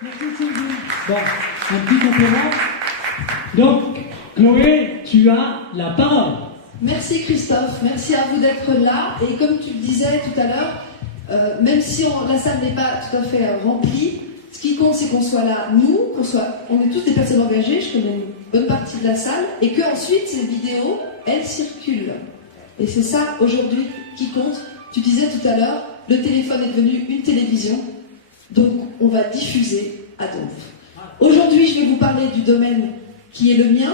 Merci Sylvie. Bon, un petit complément. Donc, Chloé, tu as la parole. Merci Christophe, merci à vous d'être là. Et comme tu le disais tout à l'heure, même si la salle n'est pas tout à fait remplie, ce qui compte c'est qu'on soit là, nous, on est tous des personnes engagées, je connais une bonne partie de la salle, et que ensuite ces vidéos, elles circulent. Et c'est ça aujourd'hui qui compte. Tu disais tout à l'heure, le téléphone est devenu une télévision, donc on va diffuser à donf. Aujourd'hui je vais vous parler du domaine qui est le mien,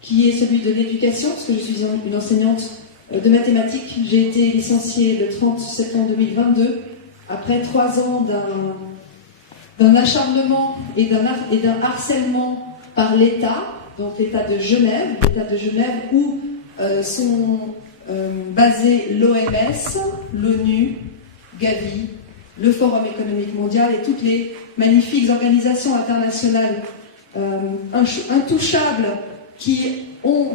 qui est celui de l'éducation, parce que je suis une enseignante de mathématiques. J'ai été licenciée le 30 septembre 2022, après 3 ans d'un acharnement et d'un harcèlement par l'État, donc l'État de Genève où sont basés l'OMS, l'ONU, Gavi, le Forum économique mondial et toutes les magnifiques organisations internationales intouchables qui ont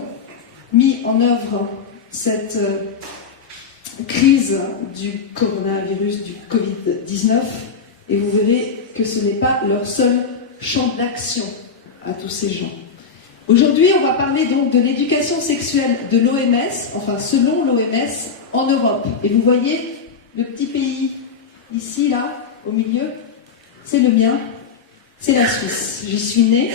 mis en œuvre cette crise du coronavirus, du Covid-19, et vous verrez que ce n'est pas leur seul champ d'action à tous ces gens. Aujourd'hui, on va parler donc de l'éducation sexuelle de l'OMS, enfin selon l'OMS, en Europe. Et vous voyez le petit pays ici, là, au milieu, c'est le mien, c'est la Suisse. J'y suis née.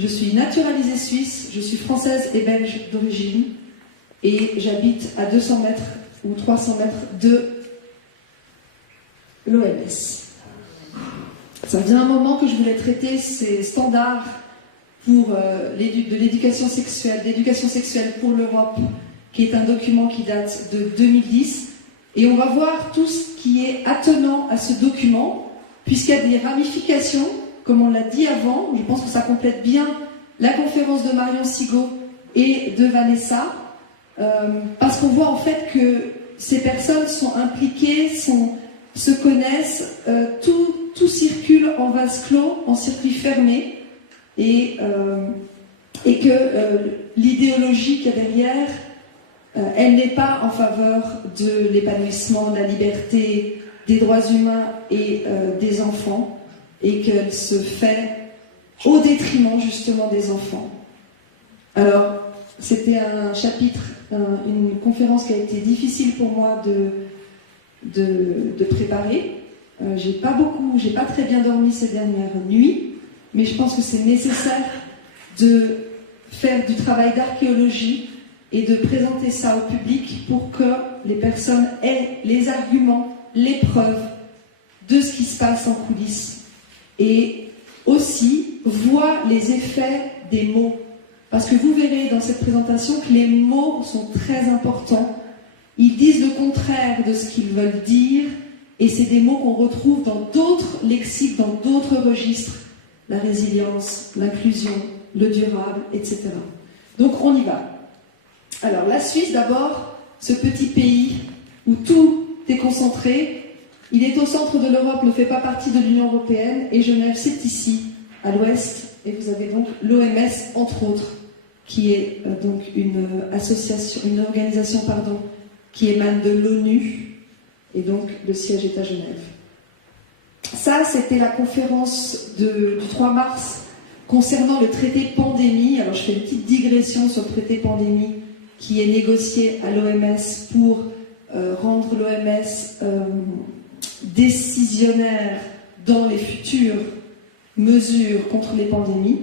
Je suis naturalisée suisse, je suis française et belge d'origine et j'habite à 200 mètres ou 300 mètres de l'OMS. Ça faisait un moment que je voulais traiter ces standards pour de l'éducation sexuelle pour l'Europe, qui est un document qui date de 2010. Et on va voir tout ce qui est attenant à ce document, puisqu'il y a des ramifications. Comme on l'a dit avant, je pense que ça complète bien la conférence de Marion Sigaud et de Vanessa, parce qu'on voit en fait que ces personnes sont impliquées, se connaissent, tout circule en vase clos, en circuit fermé, et que l'idéologie qu'il y a derrière, elle n'est pas en faveur de l'épanouissement, de la liberté, des droits humains et des enfants, et qu'elle se fait au détriment justement des enfants. Alors, c'était un chapitre, une conférence qui a été difficile pour moi de préparer. J'ai pas très bien dormi ces dernières nuits, mais je pense que c'est nécessaire de faire du travail d'archéologie et de présenter ça au public pour que les personnes aient les arguments, les preuves de ce qui se passe en coulisses. Et aussi voit les effets des mots. Parce que vous verrez dans cette présentation que les mots sont très importants. Ils disent le contraire de ce qu'ils veulent dire, et c'est des mots qu'on retrouve dans d'autres lexiques, dans d'autres registres. La résilience, l'inclusion, le durable, etc. Donc on y va. Alors la Suisse d'abord, ce petit pays où tout est concentré. Il est au centre de l'Europe, ne fait pas partie de l'Union européenne, et Genève, c'est ici, à l'ouest, et vous avez donc l'OMS, entre autres, qui est donc une organisation qui émane de l'ONU, et donc le siège est à Genève. Ça, c'était la conférence du 3 mars concernant le traité pandémie. Alors je fais une petite digression sur le traité pandémie qui est négocié à l'OMS pour rendre l'OMS décisionnaire dans les futures mesures contre les pandémies.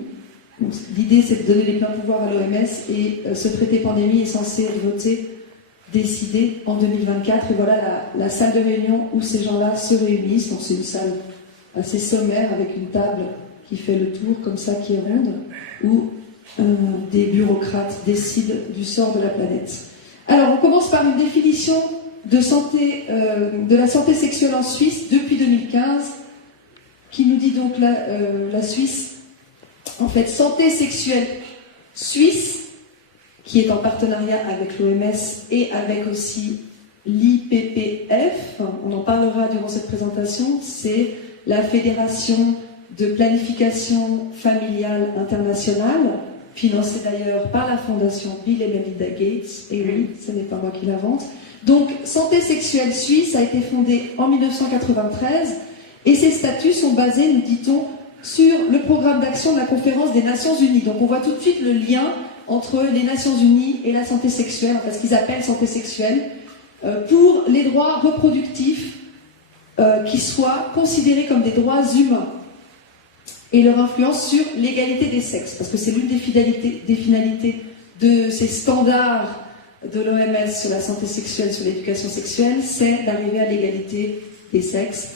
L'idée, c'est de donner les pleins pouvoirs à l'OMS, et ce traité pandémie est censé être voté, décidé en 2024. Et voilà la salle de réunion où ces gens-là se réunissent. Donc c'est une salle assez sommaire avec une table qui fait le tour, comme ça, qui est ronde, où des bureaucrates décident du sort de la planète. Alors, on commence par une définition de la santé sexuelle en Suisse depuis 2015, qui nous dit donc la Suisse, en fait, santé sexuelle suisse, qui est en partenariat avec l'OMS et avec aussi l'IPPF, on en parlera durant cette présentation, c'est la Fédération de planification familiale internationale, financée d'ailleurs par la fondation Bill et Melinda Gates, et oui, ce n'est pas moi qui l'invente. Donc, Santé sexuelle suisse a été fondée en 1993, et ses statuts sont basés, nous dit-on, sur le programme d'action de la conférence des Nations Unies. Donc on voit tout de suite le lien entre les Nations Unies et la santé sexuelle, enfin ce qu'ils appellent santé sexuelle, pour les droits reproductifs qui soient considérés comme des droits humains et leur influence sur l'égalité des sexes, parce que c'est l'une des finalités de ces standards de l'OMS sur la santé sexuelle, sur l'éducation sexuelle, c'est d'arriver à l'égalité des sexes,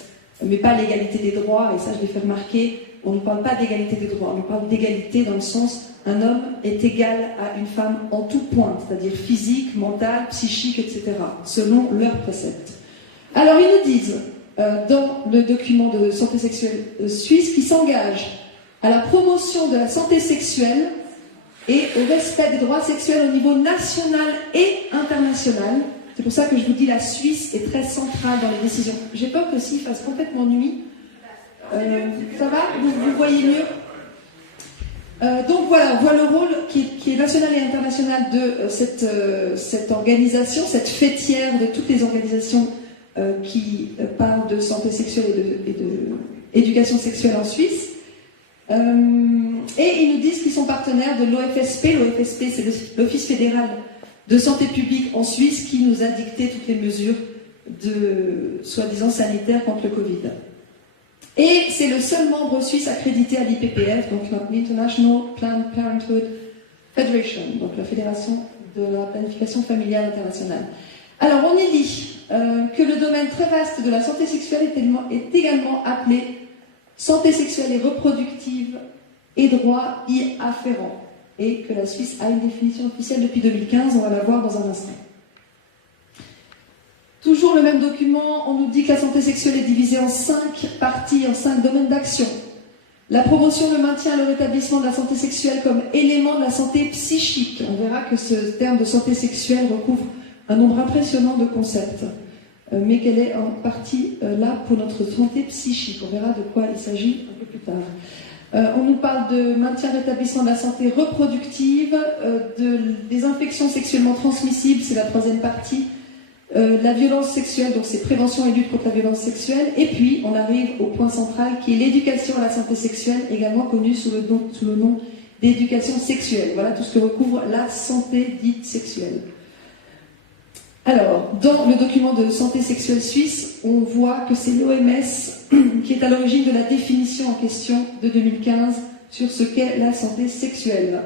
mais pas l'égalité des droits, et ça je l'ai fait remarquer, on ne parle pas d'égalité des droits, on parle d'égalité dans le sens un homme est égal à une femme en tout point, c'est-à-dire physique, mental, psychique, etc., selon leurs préceptes. Alors ils nous disent, dans le document de santé sexuelle suisse, qu'ils s'engagent à la promotion de la santé sexuelle et au respect des droits sexuels au niveau national et international. C'est pour ça que je vous dis la Suisse est très centrale dans les décisions. J'ai peur que s'il fasse complètement nuit. Ça va? Vous voyez mieux? Donc voilà, on voit le rôle qui est national et international de cette organisation, cette fêtière de toutes les organisations qui parlent de santé sexuelle et d'éducation sexuelle en Suisse. Et ils nous disent qu'ils sont partenaires de l'OFSP. L'OFSP, c'est l'Office fédéral de santé publique en Suisse qui nous a dicté toutes les mesures de soi-disant sanitaires contre le Covid. Et c'est le seul membre suisse accrédité à l'IPPF, donc l'International Planned Parenthood Federation, donc la Fédération de la planification familiale internationale. Alors on y dit que le domaine très vaste de la santé sexuelle est également appelé santé sexuelle et reproductive et droits y afférents, et que la Suisse a une définition officielle depuis 2015, on va la voir dans un instant. Toujours le même document, on nous dit que la santé sexuelle est divisée en 5 parties, en 5 domaines d'action. La promotion, le maintien et le rétablissement de la santé sexuelle comme élément de la santé psychique. On verra que ce terme de santé sexuelle recouvre un nombre impressionnant de concepts, mais qu'elle est en partie là pour notre santé psychique. On verra de quoi il s'agit un peu plus tard. On nous parle de maintien et rétablissement de la santé reproductive, des infections sexuellement transmissibles, c'est la 3e partie. La violence sexuelle, donc c'est prévention et lutte contre la violence sexuelle. Et puis, on arrive au point central qui est l'éducation à la santé sexuelle, également connue sous le nom d'éducation sexuelle. Voilà tout ce que recouvre la santé dite sexuelle. Alors, dans le document de santé sexuelle suisse, on voit que c'est l'OMS qui est à l'origine de la définition en question de 2015 sur ce qu'est la santé sexuelle.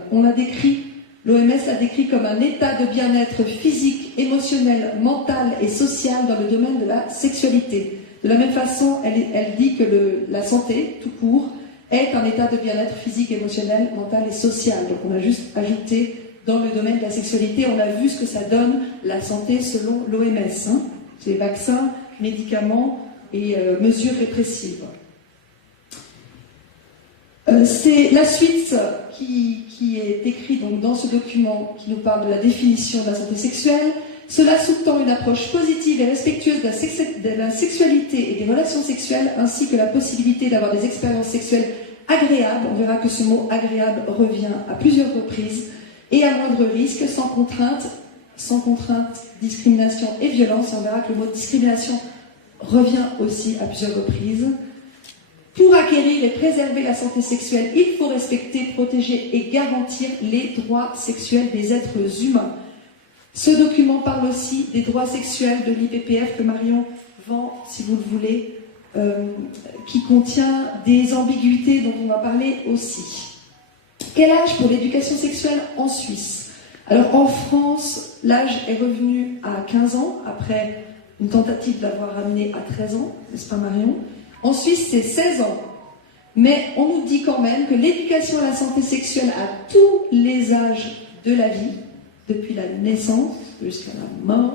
L'OMS l'a décrit comme un état de bien-être physique, émotionnel, mental et social dans le domaine de la sexualité. De la même façon, elle dit que la santé, tout court, est un état de bien-être physique, émotionnel, mental et social. Donc on a juste ajouté dans le domaine de la sexualité, on a vu ce que ça donne, la santé selon l'OMS. Hein. C'est vaccins, médicaments et mesures répressives. C'est la suite qui est écrite donc, dans ce document qui nous parle de la définition de la santé sexuelle. Cela sous-tend une approche positive et respectueuse de la sexualité et des relations sexuelles, ainsi que la possibilité d'avoir des expériences sexuelles agréables. On verra que ce mot agréable revient à plusieurs reprises, et à moindre risque, sans contrainte, discrimination et violence. On verra que le mot discrimination revient aussi à plusieurs reprises. Pour acquérir et préserver la santé sexuelle, il faut respecter, protéger et garantir les droits sexuels des êtres humains. Ce document parle aussi des droits sexuels de l'IPPF que Marion vend, si vous le voulez, qui contient des ambiguïtés dont on va parler aussi. Quel âge pour l'éducation sexuelle en Suisse? Alors en France, l'âge est revenu à 15 ans, après une tentative de l'avoir ramené à 13 ans, n'est-ce pas Marion? En Suisse, c'est 16 ans. Mais on nous dit quand même que l'éducation à la santé sexuelle à tous les âges de la vie, depuis la naissance jusqu'à la mort,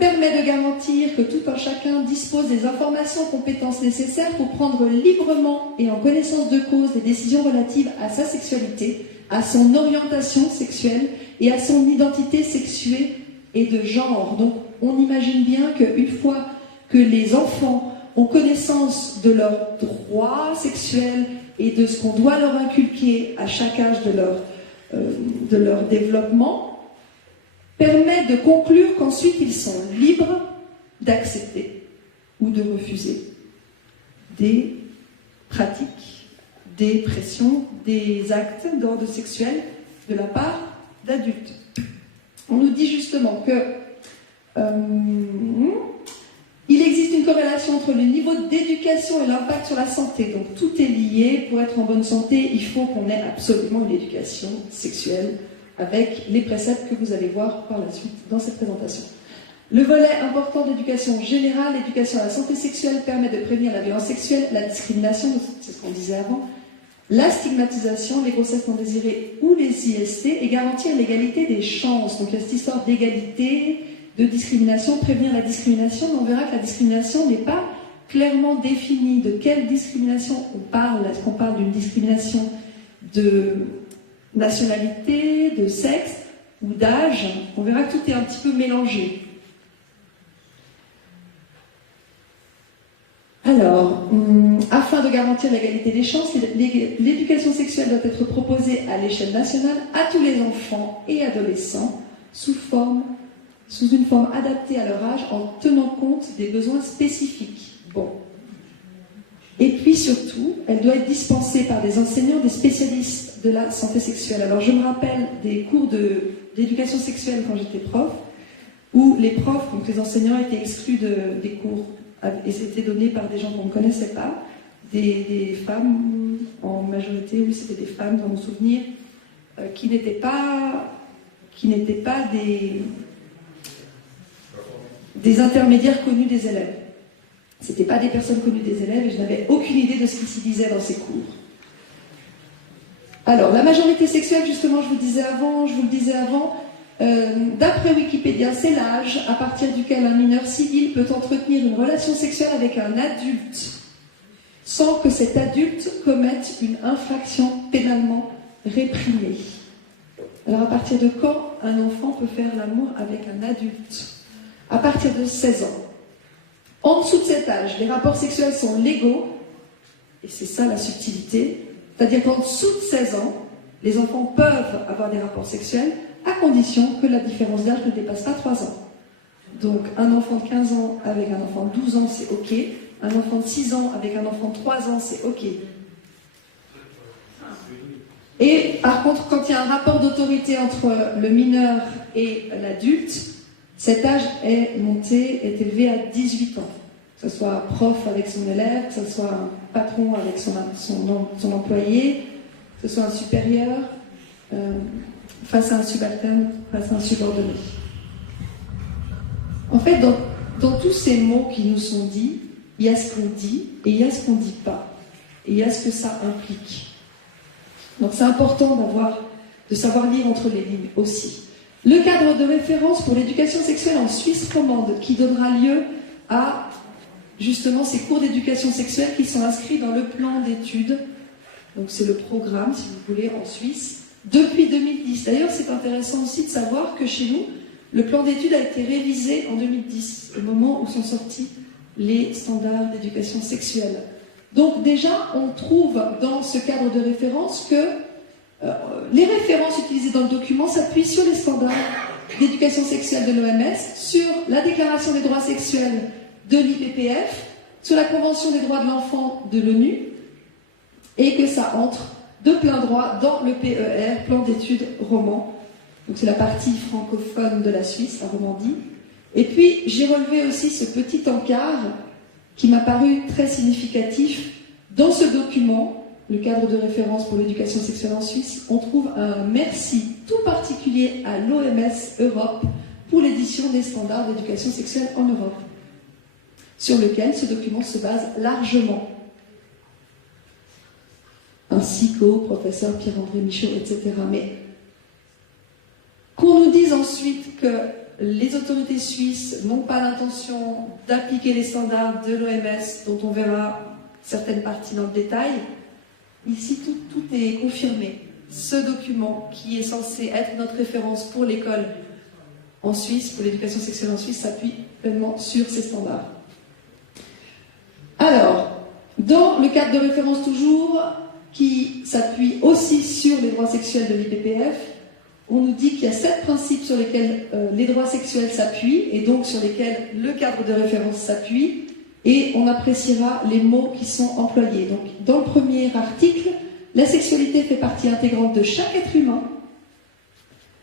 permet de garantir que tout un chacun dispose des informations, compétences nécessaires pour prendre librement et en connaissance de cause des décisions relatives à sa sexualité, à son orientation sexuelle et à son identité sexuée et de genre. Donc on imagine bien qu'une fois que les enfants ont connaissance de leurs droits sexuels et de ce qu'on doit leur inculquer à chaque âge de leur développement, permet de conclure qu'ensuite ils sont libres d'accepter ou de refuser des pratiques, des pressions, des actes d'ordre sexuel de la part d'adultes. On nous dit justement que il existe une corrélation entre le niveau d'éducation et l'impact sur la santé. Donc tout est lié. Pour être en bonne santé, il faut qu'on ait absolument une éducation sexuelle avec les préceptes que vous allez voir par la suite dans cette présentation. Le volet important d'éducation générale, l'éducation à la santé sexuelle, permet de prévenir la violence sexuelle, la discrimination, c'est ce qu'on disait avant, la stigmatisation, les grossesses non désirées ou les IST, et garantir l'égalité des chances. Donc il y a cette histoire d'égalité, de discrimination, prévenir la discrimination, mais on verra que la discrimination n'est pas clairement définie. De quelle discrimination on parle? Est-ce qu'on parle d'une discrimination de nationalité, de sexe ou d'âge? On verra que tout est un petit peu mélangé. Alors, afin de garantir l'égalité des chances, l'éducation sexuelle doit être proposée à l'échelle nationale à tous les enfants et adolescents sous une forme adaptée à leur âge en tenant compte des besoins spécifiques. Bon. Et puis surtout, elle doit être dispensée par des enseignants, des spécialistes de la santé sexuelle. Alors je me rappelle des cours d'éducation sexuelle quand j'étais prof, où les profs, donc les enseignants, étaient exclus des cours, et c'était donné par des gens qu'on ne connaissait pas, des femmes en majorité, oui c'était des femmes dans mon souvenir, qui n'étaient pas des intermédiaires connus des élèves. Ce n'étaient pas des personnes connues des élèves et je n'avais aucune idée de ce qui s'y disait dans ces cours. Alors, la majorité sexuelle, justement, je vous le disais avant, d'après Wikipédia, c'est l'âge à partir duquel un mineur civil peut entretenir une relation sexuelle avec un adulte sans que cet adulte commette une infraction pénalement réprimée. Alors, à partir de quand un enfant peut faire l'amour avec un adulte? À partir de 16 ans. En dessous de cet âge, les rapports sexuels sont légaux, et c'est ça la subtilité, c'est-à-dire qu'en dessous de 16 ans, les enfants peuvent avoir des rapports sexuels à condition que la différence d'âge ne dépasse pas 3 ans. Donc un enfant de 15 ans avec un enfant de 12 ans, c'est OK. Un enfant de 6 ans avec un enfant de 3 ans, c'est OK. Et par contre, quand il y a un rapport d'autorité entre le mineur et l'adulte, cet âge est élevé à 18 ans. Que ce soit un prof avec son élève, que ce soit un patron avec son employé, que ce soit un supérieur, face à un subalterne, face à un subordonné. En fait, dans tous ces mots qui nous sont dits, il y a ce qu'on dit et il y a ce qu'on ne dit pas. Et il y a ce que ça implique. Donc c'est important de savoir lire entre les lignes aussi. Le cadre de référence pour l'éducation sexuelle en Suisse romande, qui donnera lieu à justement ces cours d'éducation sexuelle qui sont inscrits dans le plan d'études. Donc c'est le programme, si vous voulez, en Suisse, depuis 2010. D'ailleurs, c'est intéressant aussi de savoir que chez nous, le plan d'études a été révisé en 2010, au moment où sont sortis les standards d'éducation sexuelle. Donc déjà, on trouve dans ce cadre de référence que les références utilisées dans le document s'appuient sur les standards d'éducation sexuelle de l'OMS, sur la Déclaration des droits sexuels de l'IPPF, sur la Convention des droits de l'enfant de l'ONU, et que ça entre de plein droit dans le PER, plan d'études roman. Donc c'est la partie francophone de la Suisse, la Romandie. Et puis j'ai relevé aussi ce petit encart qui m'a paru très significatif. Dans ce document, le cadre de référence pour l'éducation sexuelle en Suisse, on trouve un merci tout particulier à l'OMS Europe pour l'édition des standards d'éducation sexuelle en Europe, sur lequel ce document se base largement, ainsi qu'au professeur Pierre-André Michaud, etc. Mais qu'on nous dise ensuite que les autorités suisses n'ont pas l'intention d'appliquer les standards de l'OMS, dont on verra certaines parties dans le détail, ici tout est confirmé. Ce document, qui est censé être notre référence pour l'école en Suisse, pour l'éducation sexuelle en Suisse, s'appuie pleinement sur ces standards. Alors, dans le cadre de référence toujours, qui s'appuie aussi sur les droits sexuels de l'IPPF, on nous dit qu'il y a 7 principes sur lesquels les droits sexuels s'appuient, et donc sur lesquels le cadre de référence s'appuie. et on appréciera les mots qui sont employés. Donc, dans le premier article, la sexualité fait partie intégrante de chaque être humain.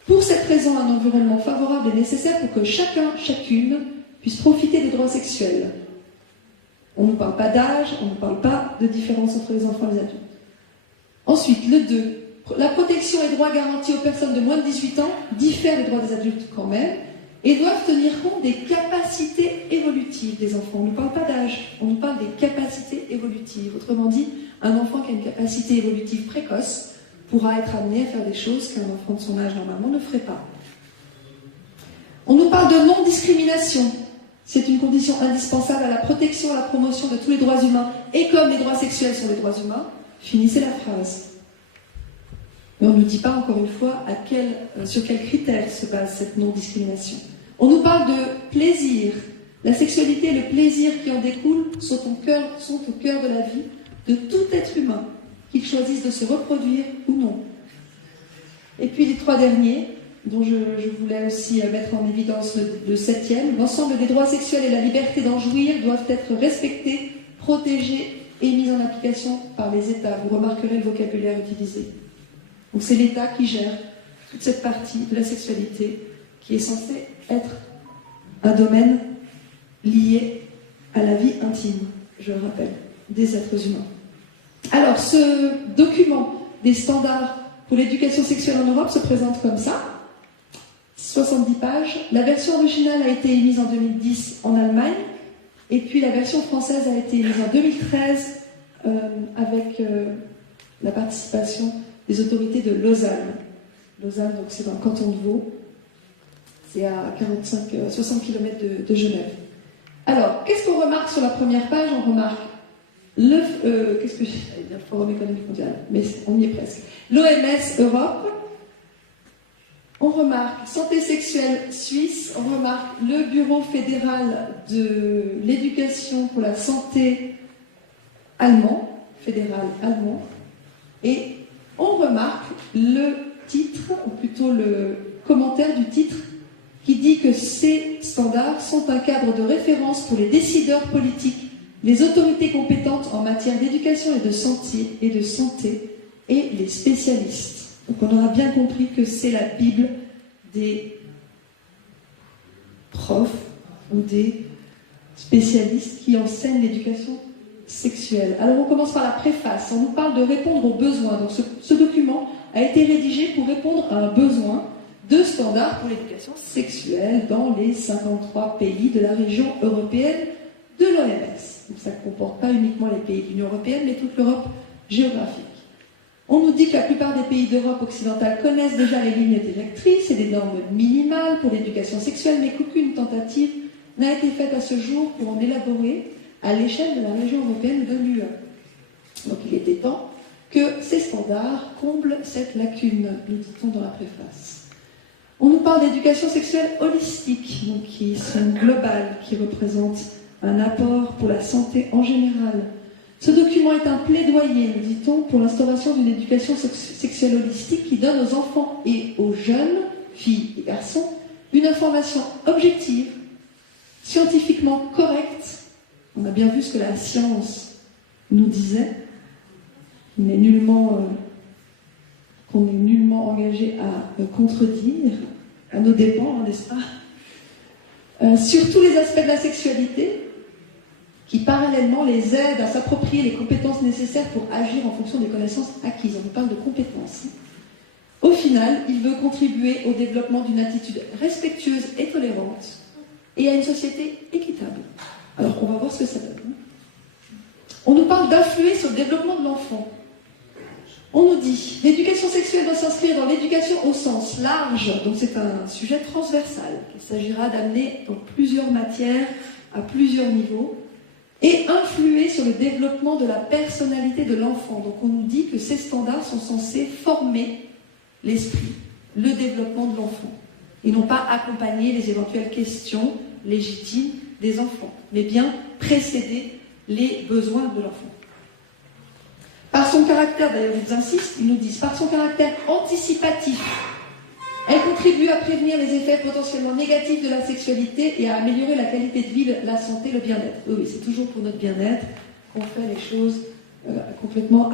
Pour cette raison, un environnement favorable est nécessaire pour que chacun, chacune puisse profiter des droits sexuels. On ne parle pas d'âge, on ne parle pas de différence entre les enfants et les adultes. Ensuite, le 2. La protection et droits garantis aux personnes de moins de 18 ans diffèrent des droits des adultes quand même et doivent tenir compte des capacités évolutives des enfants. On ne parle pas d'âge, on nous parle des capacités évolutives. Autrement dit, un enfant qui a une capacité évolutive précoce pourra être amené à faire des choses qu'un enfant de son âge normalement ne ferait pas. On nous parle de non-discrimination. C'est une condition indispensable à la protection et à la promotion de tous les droits humains. Et comme les droits sexuels sont des droits humains, finissez la phrase. Mais on ne nous dit pas, encore une fois, sur quels critères se base cette non-discrimination. On nous parle de plaisir. La sexualité et le plaisir qui en découlent sont au cœur de la vie de tout être humain, qu'il choisisse de se reproduire ou non. Et puis les 3 derniers, dont je voulais aussi mettre en évidence le 7e, l'ensemble des droits sexuels et la liberté d'en jouir doivent être respectés, protégés et mis en application par les États. Vous remarquerez le vocabulaire utilisé. Donc c'est l'État qui gère toute cette partie de la sexualité qui est censée être un domaine lié à la vie intime, je le rappelle, des êtres humains. Alors, ce document des standards pour l'éducation sexuelle en Europe se présente comme ça, 70 pages. La version originale a été émise en 2010 en Allemagne, et puis la version française a été émise en 2013 avec la participation des autorités de Lausanne. Lausanne, donc c'est dans le canton de Vaud, c'est à 60 km de Genève. Alors, qu'est-ce qu'on remarque sur la première page? On remarque qu'est-ce que j'allais dire, le Forum économique mondial, mais on y est presque. L'OMS Europe. On remarque santé sexuelle suisse. On remarque le Bureau fédéral de l'éducation pour la santé fédéral allemand. Et on remarque le titre, ou plutôt le commentaire du titre, qui dit que ces standards sont un cadre de référence pour les décideurs politiques, les autorités compétentes en matière d'éducation et de santé et les spécialistes. Donc on aura bien compris que c'est la Bible des profs ou des spécialistes qui enseignent l'éducation sexuelle. Alors on commence par la préface. On nous parle de répondre aux besoins. Donc ce document a été rédigé pour répondre à un besoin de standards pour l'éducation sexuelle dans les 53 pays de la région européenne de l'OMS. Donc ça ne comporte pas uniquement les pays de l'Union européenne, mais toute l'Europe géographique. On nous dit que la plupart des pays d'Europe occidentale connaissent déjà les lignes directrices et des normes minimales pour l'éducation sexuelle, mais qu'aucune tentative n'a été faite à ce jour pour en élaborer à l'échelle de la région européenne de l'UE. Donc il était temps que ces standards comblent cette lacune, nous dit-on dans la préface. On nous parle d'éducation sexuelle holistique, donc qui sont globales, qui représentent un apport pour la santé en général. Ce document est un plaidoyer, nous dit-on, pour l'instauration d'une éducation sexuelle holistique qui donne aux enfants et aux jeunes, filles et garçons, une information objective, scientifiquement correcte. On a bien vu ce que la science nous disait, qu'on n'est nullement engagé à contredire, à nos dépens, n'est-ce pas, sur tous les aspects de la sexualité, qui parallèlement les aident à s'approprier les compétences nécessaires pour agir en fonction des connaissances acquises. On nous parle de compétences. Au final, il veut contribuer au développement d'une attitude respectueuse et tolérante et à une société équitable. Alors, on va voir ce que ça donne. On nous parle d'influer sur le développement de l'enfant. On nous dit, l'éducation sexuelle doit s'inscrire dans l'éducation au sens large, donc c'est un sujet transversal, qu'il s'agira d'amener dans plusieurs matières, à plusieurs niveaux, et influer sur le développement de la personnalité de l'enfant. Donc on nous dit que ces standards sont censés former l'esprit, le développement de l'enfant, et non pas accompagner les éventuelles questions légitimes des enfants, mais bien précéder les besoins de l'enfant. Par son caractère, d'ailleurs ils insistent, ils nous disent, par son caractère anticipatif, elle contribue à prévenir les effets potentiellement négatifs de la sexualité et à améliorer la qualité de vie, la santé, le bien-être. Oui, c'est toujours pour notre bien-être qu'on fait les choses complètement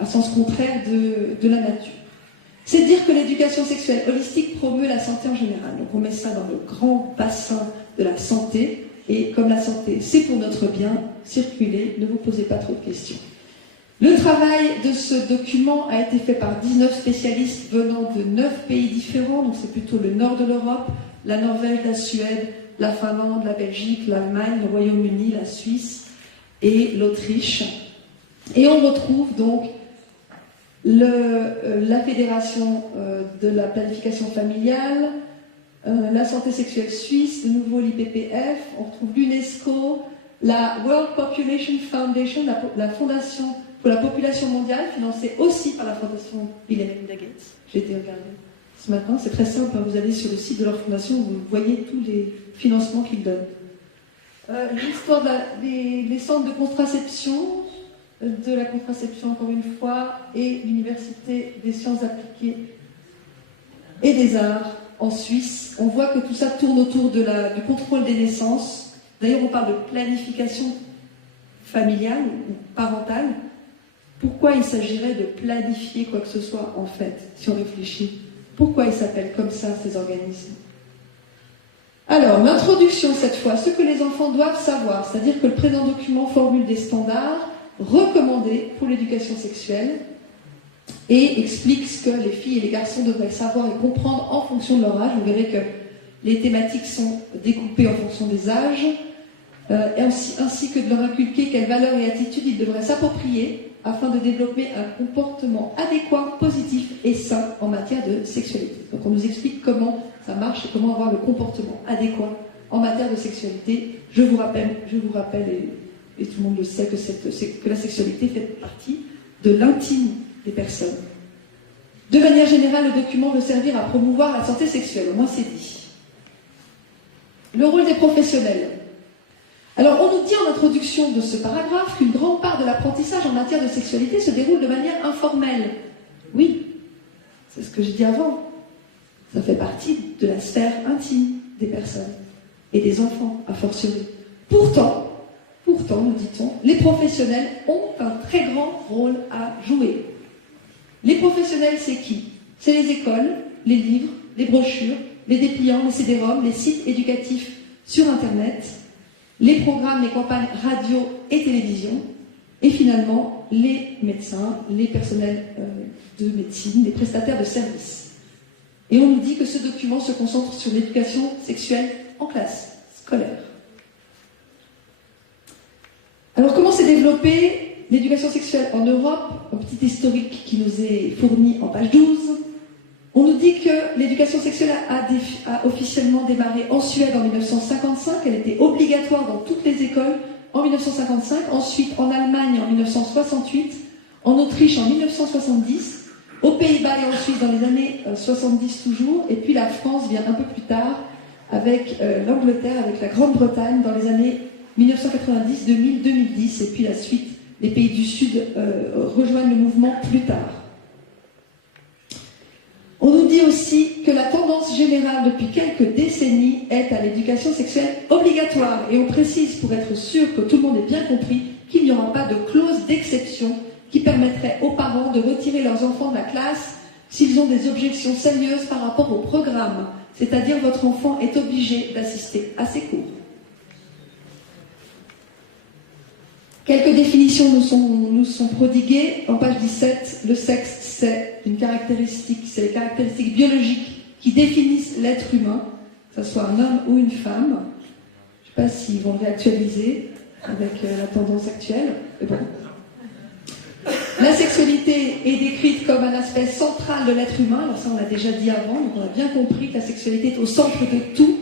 à sens contraire de la nature. C'est dire que l'éducation sexuelle holistique promeut la santé en général. Donc on met ça dans le grand bassin de la santé. Et comme la santé, c'est pour notre bien, circulez, ne vous posez pas trop de questions. Le travail de ce document a été fait par 19 spécialistes venant de 9 pays différents. Donc c'est plutôt le nord de l'Europe, la Norvège, la Suède, la Finlande, la Belgique, l'Allemagne, le Royaume-Uni, la Suisse et l'Autriche. Et on retrouve donc la Fédération de la planification familiale, la santé sexuelle suisse, de nouveau l'IPPF, on retrouve l'UNESCO, la World Population Foundation, la fondation pour la population mondiale, financée aussi par la fondation Bill et Melinda Gates. J'ai été regardée ce matin, c'est très simple, vous allez sur le site de leur fondation, vous voyez tous les financements qu'ils donnent. L'histoire des centres de contraception, de la contraception encore une fois, et l'Université des sciences appliquées et des arts en Suisse. On voit que tout ça tourne autour du contrôle des naissances. D'ailleurs, on parle de planification familiale ou parentale. Pourquoi il s'agirait de planifier quoi que ce soit, en fait, si on réfléchit? Pourquoi ils s'appellent comme ça, ces organismes? Alors, l'introduction cette fois, ce que les enfants doivent savoir, c'est-à-dire que le présent document formule des standards recommandés pour l'éducation sexuelle et explique ce que les filles et les garçons devraient savoir et comprendre en fonction de leur âge. Vous verrez que les thématiques sont découpées en fonction des âges, ainsi que de leur inculquer quelles valeurs et attitudes ils devraient s'approprier afin de développer un comportement adéquat, positif et sain en matière de sexualité. Donc on nous explique comment ça marche et comment avoir le comportement adéquat en matière de sexualité. Je vous rappelle, et tout le monde le sait, que la sexualité fait partie de l'intime des personnes. De manière générale, le document veut servir à promouvoir la santé sexuelle, au moins c'est dit. Le rôle des professionnels. Alors, on nous dit en introduction de ce paragraphe qu'une grande part de l'apprentissage en matière de sexualité se déroule de manière informelle. Oui, c'est ce que j'ai dit avant. Ça fait partie de la sphère intime des personnes et des enfants, a fortiori. Pourtant, nous dit-on, les professionnels ont un très grand rôle à jouer. Les professionnels, c'est qui? C'est les écoles, les livres, les brochures, les dépliants, les CD-ROM, les sites éducatifs sur Internet, les programmes, les campagnes radio et télévision, et finalement les médecins, les personnels de médecine, les prestataires de services. Et on nous dit que ce document se concentre sur l'éducation sexuelle en classe scolaire. Alors comment s'est développée l'éducation sexuelle en Europe? Un petit historique qui nous est fourni en page 12. On nous dit que l'éducation sexuelle a officiellement démarré en Suède en 1955. Elle était obligatoire dans toutes les écoles en 1955. Ensuite en Allemagne en 1968. En Autriche en 1970. Aux Pays-Bas et en Suisse dans les années 70 toujours. Et puis la France vient un peu plus tard avec l'Angleterre, avec la Grande-Bretagne dans les années 1990, 2000, 2010. Et puis la suite, les pays du Sud rejoignent le mouvement plus tard. On nous dit aussi que la tendance générale depuis quelques décennies est à l'éducation sexuelle obligatoire. Et on précise, pour être sûr que tout le monde ait bien compris, qu'il n'y aura pas de clause d'exception qui permettrait aux parents de retirer leurs enfants de la classe s'ils ont des objections sérieuses par rapport au programme. C'est-à-dire votre enfant est obligé d'assister à ces cours. Quelques définitions nous sont prodiguées. En page 17, le sexe, c'est les caractéristiques biologiques qui définissent l'être humain, que ce soit un homme ou une femme. Je ne sais pas s'ils vont le réactualiser avec la tendance actuelle, mais bon. La sexualité est décrite comme un aspect central de l'être humain. Alors ça, on l'a déjà dit avant, donc on a bien compris que la sexualité est au centre de tout,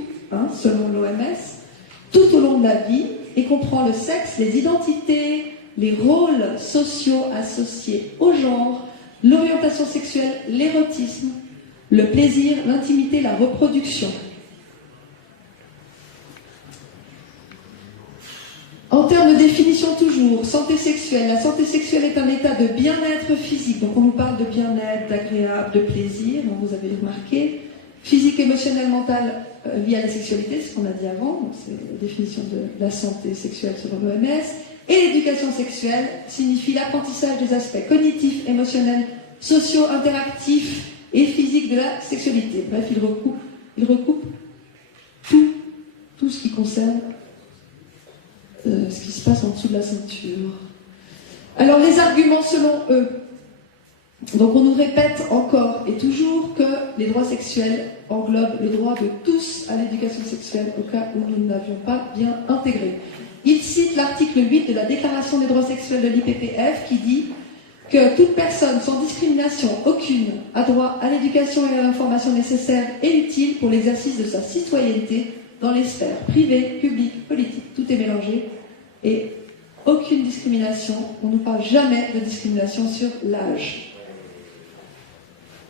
selon l'OMS, tout au long de la vie, et comprend le sexe, les identités, les rôles sociaux associés au genre, l'orientation sexuelle, l'érotisme, le plaisir, l'intimité, la reproduction. En termes de définition toujours, santé sexuelle. La santé sexuelle est un état de bien-être physique. Donc on nous parle de bien-être, d'agréable, de plaisir, donc vous avez remarqué. physique, émotionnelle, mentale liée à la sexualité, c'est ce qu'on a dit avant, donc c'est la définition de la santé sexuelle selon l'OMS. Et l'éducation sexuelle signifie l'apprentissage des aspects cognitifs, émotionnels, sociaux, interactifs et physiques de la sexualité. Bref, il recoupe tout ce qui concerne ce qui se passe en dessous de la ceinture. Alors les arguments selon eux. Donc on nous répète encore et toujours que les droits sexuels englobent le droit de tous à l'éducation sexuelle au cas où nous ne l'avions pas bien intégré. Il cite l'article 8 de la Déclaration des droits sexuels de l'IPPF qui dit que toute personne sans discrimination aucune a droit à l'éducation et à l'information nécessaire et utile pour l'exercice de sa citoyenneté dans les sphères privées, publiques, politiques. Tout est mélangé et aucune discrimination. On ne parle jamais de discrimination sur l'âge.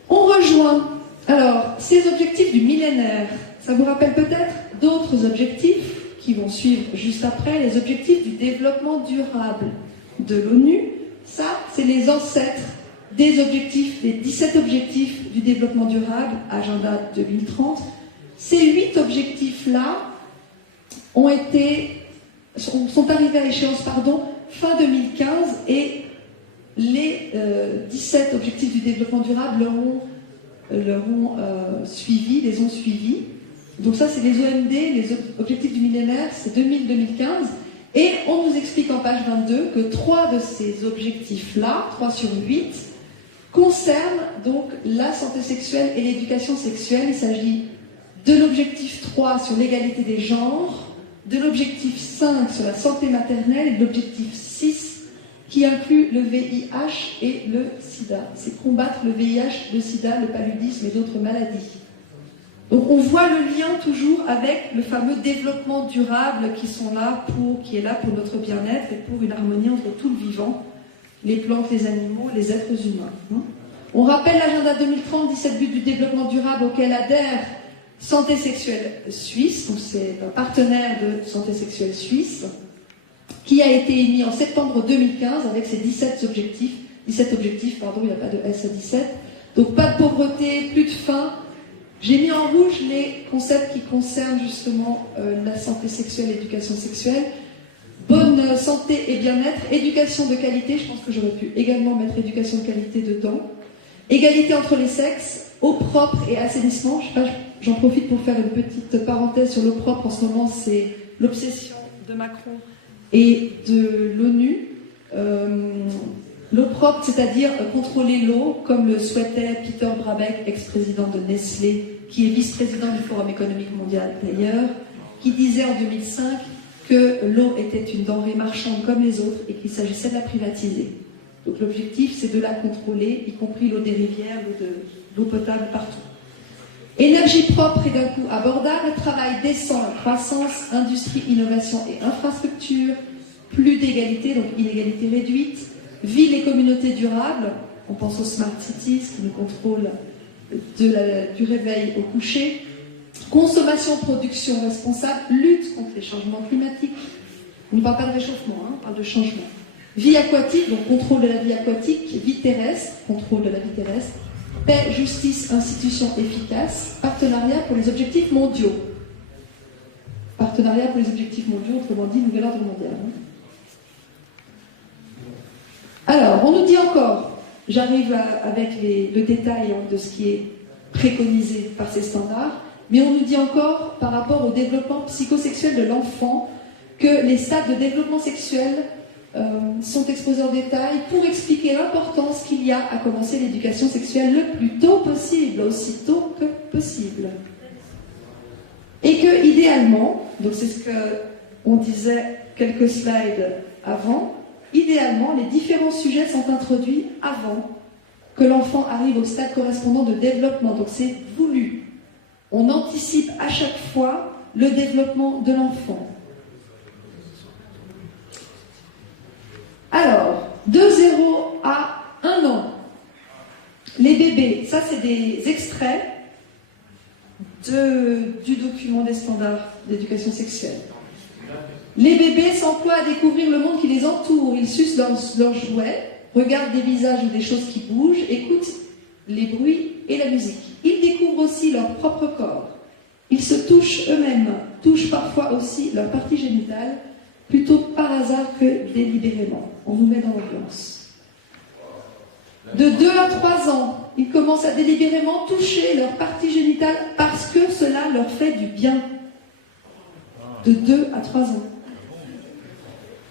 On rejoint alors ces objectifs du millénaire. Ça vous rappelle peut-être d'autres objectifs qui vont suivre juste après, les objectifs du développement durable de l'ONU. Ça, c'est les ancêtres des objectifs, des 17 objectifs du développement durable, agenda 2030. Ces 8 objectifs-là sont arrivés à échéance fin 2015 et les 17 objectifs du développement durable les ont suivis. Donc ça, c'est les OMD, les objectifs du millénaire, c'est 2000-2015. Et on nous explique en page 22 que 3 de ces objectifs-là, 3 sur 8, concernent donc la santé sexuelle et l'éducation sexuelle. Il s'agit de l'objectif 3 sur l'égalité des genres, de l'objectif 5 sur la santé maternelle et de l'objectif 6 qui inclut le VIH et le sida. C'est combattre le VIH, le sida, le paludisme et d'autres maladies. Donc on voit le lien toujours avec le fameux développement durable qui est là pour notre bien-être et pour une harmonie entre tout le vivant, les plantes, les animaux, les êtres humains. On rappelle l'agenda 2030, 17 buts du développement durable auquel adhère Santé Sexuelle Suisse, donc c'est un partenaire de Santé Sexuelle Suisse, qui a été émis en septembre 2015 avec ses 17 objectifs, il n'y a pas de S à 17. Donc pas de pauvreté, plus de faim. J'ai mis en rouge les concepts qui concernent justement la santé sexuelle, l'éducation sexuelle, bonne santé et bien-être, éducation de qualité, je pense que j'aurais pu également mettre éducation de qualité dedans, égalité entre les sexes, eau propre et assainissement. J'en profite pour faire une petite parenthèse sur l'eau propre. En ce moment, c'est l'obsession de Macron et de l'ONU. L'eau propre, c'est-à-dire contrôler l'eau, comme le souhaitait Peter Brabeck, ex-président de Nestlé, qui est vice-président du Forum économique mondial d'ailleurs, qui disait en 2005 que l'eau était une denrée marchande comme les autres et qu'il s'agissait de la privatiser. Donc l'objectif, c'est de la contrôler, y compris l'eau des rivières, l'eau potable partout. Énergie propre et d'un coût abordable, travail décent, croissance, industrie, innovation et infrastructure, plus d'égalité, donc inégalité réduite, ville et communauté durable, on pense aux smart cities qui nous contrôlent du réveil au coucher, consommation, production responsable, lutte contre les changements climatiques. On ne parle pas de réchauffement, on parle de changement. Vie aquatique, donc contrôle de la vie aquatique, vie terrestre, contrôle de la vie terrestre, paix, justice, institutions efficaces, partenariat pour les objectifs mondiaux. Partenariat pour les objectifs mondiaux, autrement dit, nouvel ordre mondial. Alors, on nous dit encore, j'arrive avec le détail de ce qui est préconisé par ces standards, mais on nous dit encore, par rapport au développement psychosexuel de l'enfant, que les stades de développement sexuel sont exposés en détail pour expliquer l'importance qu'il y a à commencer l'éducation sexuelle le plus tôt possible, aussi tôt que possible. Et que, idéalement, donc c'est ce qu'on disait quelques slides avant, idéalement, les différents sujets sont introduits avant que l'enfant arrive au stade correspondant de développement. Donc c'est voulu. On anticipe à chaque fois le développement de l'enfant. Alors, de 0 à 1 an, les bébés, ça c'est des extraits du document des standards d'éducation sexuelle. Les bébés s'emploient à découvrir le monde qui les entoure. Ils sucent leurs jouets, regardent des visages ou des choses qui bougent, écoutent les bruits et la musique. Ils découvrent découvrent aussi leur propre corps. Ils se touchent eux-mêmes, touchent parfois aussi leur partie génitale, plutôt par hasard que délibérément. On nous met dans l'ambiance. De 2 à 3 ans, ils commencent à délibérément toucher leur partie génitale parce que cela leur fait du bien. De 2 à 3 ans.